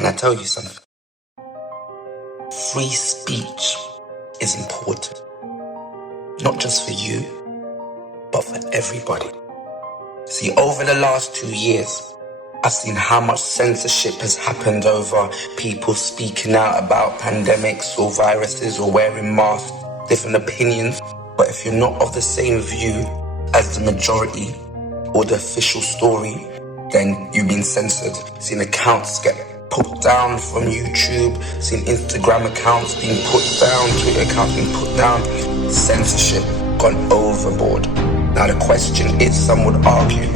can I tell you something? Free speech is important. Not just for you, but for everybody. See, over the last 2 years, I've seen how much censorship has happened over people speaking out about pandemics or viruses or wearing masks, different opinions. But if you're not of the same view as the majority or the official story, then you've been censored. Seen accounts get put down from YouTube, seen Instagram accounts being put down, Twitter accounts being put down. Censorship gone overboard. Now the question is, some would argue,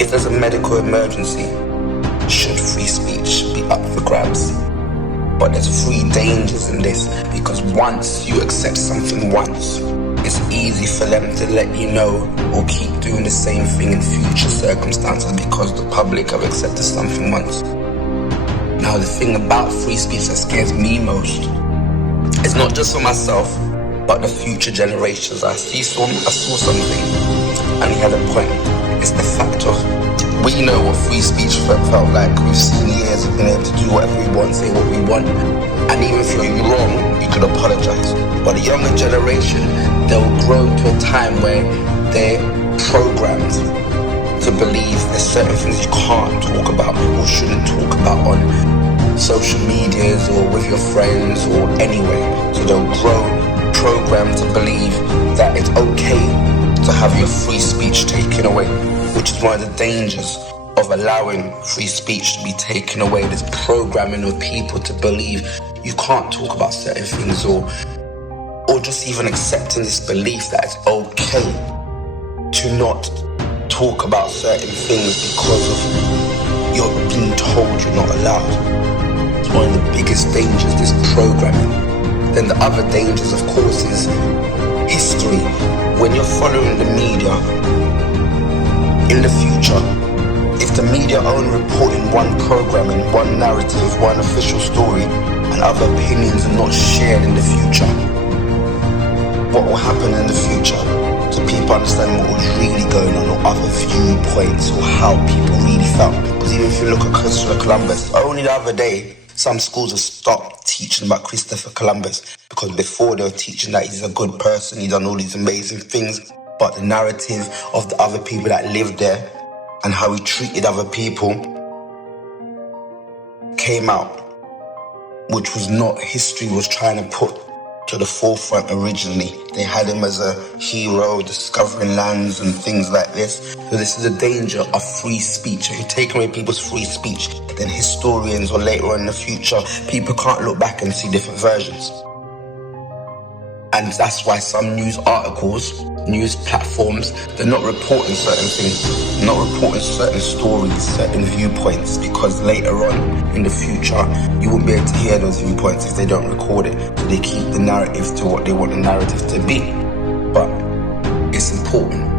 if there's a medical emergency, should free speech be up for grabs? But there's three dangers in this, because once you accept something once, it's easy for them to let you know or keep doing the same thing in future circumstances because the public have accepted something once. Now the thing about free speech that scares me most is not just for myself, but the future generations. I saw something and he had a point. It's the fact of, we know what free speech felt like. We've seen years of being able to do whatever we want, say what we want, and even if you're wrong, you could apologize. But the younger generation, they'll grow to a time where they're programmed to believe there's certain things you can't talk about or shouldn't talk about on social medias or with your friends or anywhere. So they'll grow programmed to believe that it's okay to have your free speech taken away, which is one of the dangers of allowing free speech to be taken away. This programming of people to believe you can't talk about certain things, or just even accepting this belief that it's okay to not talk about certain things because of you're being told you're not allowed. It's one of the biggest dangers, this programming. Then the other dangers, of course, is history. When you're following the media, in the future, if the media only reporting one programming, one narrative, one official story, and other opinions are not shared in the future, what will happen in the future to people understand what was really going on, or other viewpoints, or how people really felt? Because even if you look at Christopher Columbus, only the other day, some schools have stopped teaching about Christopher Columbus, because before they were teaching that he's a good person, he's done all these amazing things, but the narrative of the other people that lived there and how he treated other people came out, which was not history was trying to put to the forefront originally. They had him as a hero, discovering lands and things like this. So this is a danger of free speech. If you take away people's free speech, then historians or later on in the future, people can't look back and see different versions. And that's why some news articles, news platforms, they're not reporting certain things, not reporting certain stories, certain viewpoints, because later on in the future, you won't be able to hear those viewpoints if they don't record it. So they keep the narrative to what they want the narrative to be. But it's important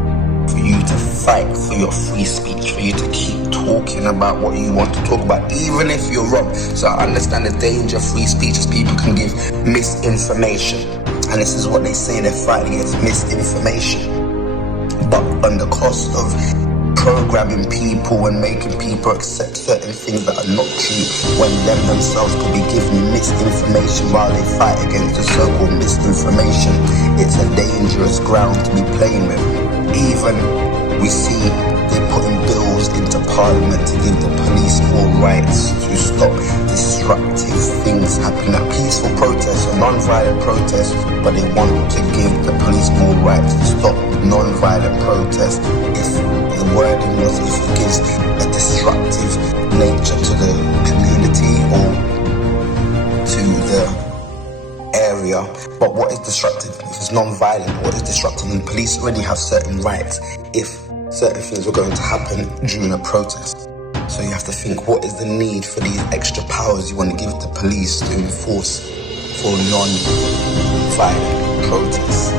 for you to fight for your free speech, for you to keep talking about what you want to talk about, even if you're wrong. So I understand the danger of free speech is people can give misinformation. And this is what they say, they're fighting against misinformation. But on the cost of programming people and making people accept certain things that are not true, when them themselves could be given misinformation while they fight against the so-called misinformation, it's a dangerous ground to be playing with. Even we see they're putting bills into Parliament to give the police more rights to stop disruptive things happening at peaceful protests or non-violent protests, but they want to give the police more rights to stop non-violent protests. If the wording was, if it gives a disruptive nature to the community or to the area. But what is disruptive? If it's non-violent, what is disruptive? And police already have certain rights if certain things were going to happen during a protest. So you have to think, what is the need for these extra powers you want to give the police to enforce for non-violent protests?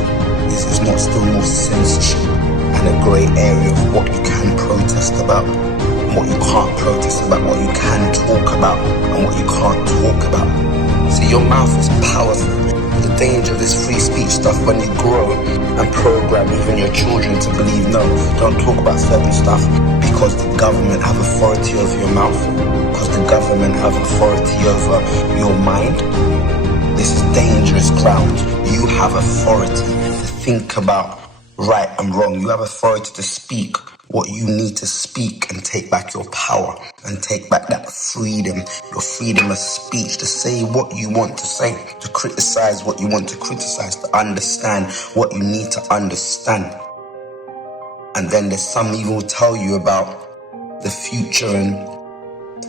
Is this not still more censorship and a grey area of what you can protest about, and what you can't protest about, what you can talk about and what you can't talk about? See, your mouth is powerful. The danger of this free speech stuff, when you grow and program even your children to believe, no, don't talk about certain stuff, because because the government have authority over your mouth, because the government have authority over your mind. This is dangerous ground. You have authority to think about right and wrong. You have authority to speak what you need to speak and take back your power and take back that freedom, your freedom of speech, to say what you want to say, to criticize what you want to criticize, to understand what you need to understand. And then there's some even will tell you about the future and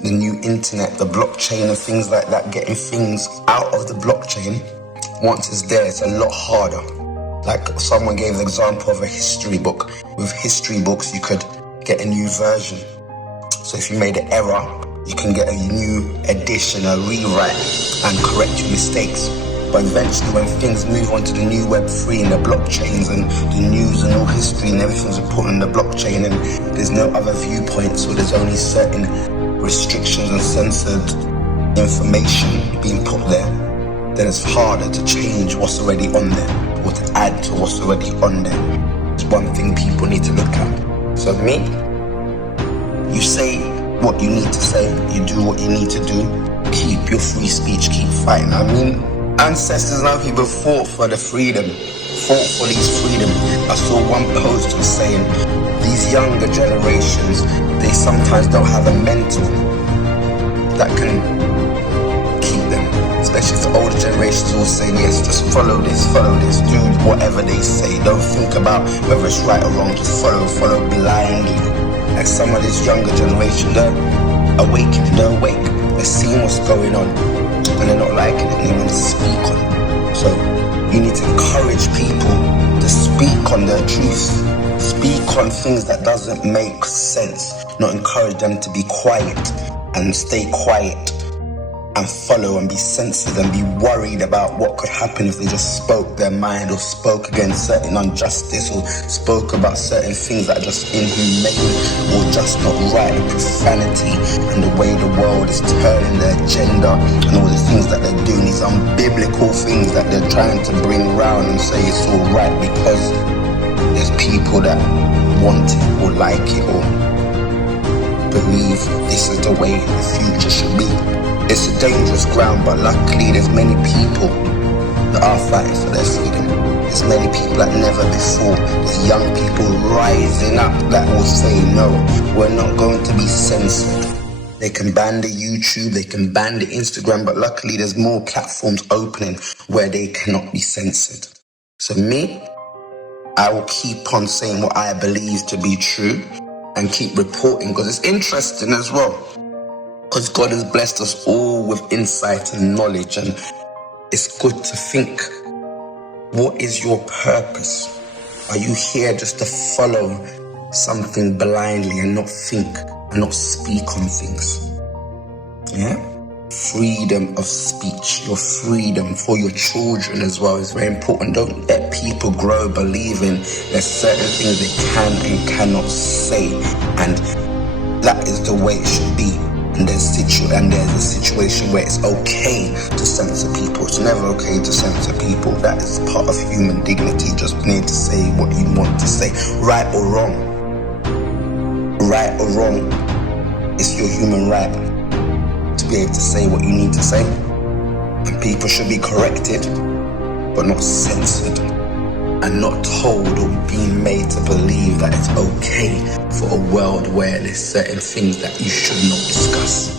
the new internet, the blockchain and things like that, getting things out of the blockchain. Once it's there, it's a lot harder. Like someone gave the example of a history book. With history books, you could get a new version. So if you made an error, you can get a new edition, a rewrite, and correct your mistakes. But eventually, when things move on to the new Web3 and the blockchains and the news and all history and everything's put on the blockchain and there's no other viewpoints, or there's only certain restrictions and censored information being put there, then it's harder to change what's already on there or to add to what's already on there. It's one thing people need to look at. So me, you say what you need to say, you do what you need to do, keep your free speech, keep fighting. I mean, ancestors and other people fought for the freedom, fought for these freedom. I saw one post was saying these younger generations, they sometimes don't have a mentor that can keep them. Especially if the older generations all saying, yes, just follow this, do whatever they say. Don't think about whether it's right or wrong, just follow blindly. Like some of this younger generation, they're awakening, they're awake, they're seeing what's going on, and they're not liking it, and they want to speak on it. So you need to encourage people to speak on their truth, speak on things that doesn't make sense, not encourage them to be quiet and stay quiet and follow and be sensitive and be worried about what could happen if they just spoke their mind or spoke against certain injustice or spoke about certain things that are just inhumane or just not right, and profanity and the way the world is turning, their agenda and all the things that they're doing, these unbiblical things that they're trying to bring around and say it's all right because there's people that want it or like it or believe this is the way the future should be. It's a dangerous ground, but luckily there's many people that are fighting for their freedom. There's many people like never before. There's young people rising up that will say, no, we're not going to be censored. They can ban the YouTube, they can ban the Instagram, but luckily there's more platforms opening where they cannot be censored. So me, I will keep on saying what I believe to be true and keep reporting, because it's interesting as well. Because God has blessed us all with insight and knowledge, and it's good to think, what is your purpose? Are you here just to follow something blindly and not think and not speak on things? Yeah? Freedom of speech, your freedom for your children as well is very important. Don't let people grow believing there's certain things they can and cannot say, and that is the way it should be. And there's a situation where it's okay to censor people. It's never okay to censor people. That is part of human dignity. Just need to say what you want to say. Right or wrong. Right or wrong. It's your human right to be able to say what you need to say. And people should be corrected, but not censored. And not told or being made to believe that it's okay for a world where there's certain things that you should not discuss.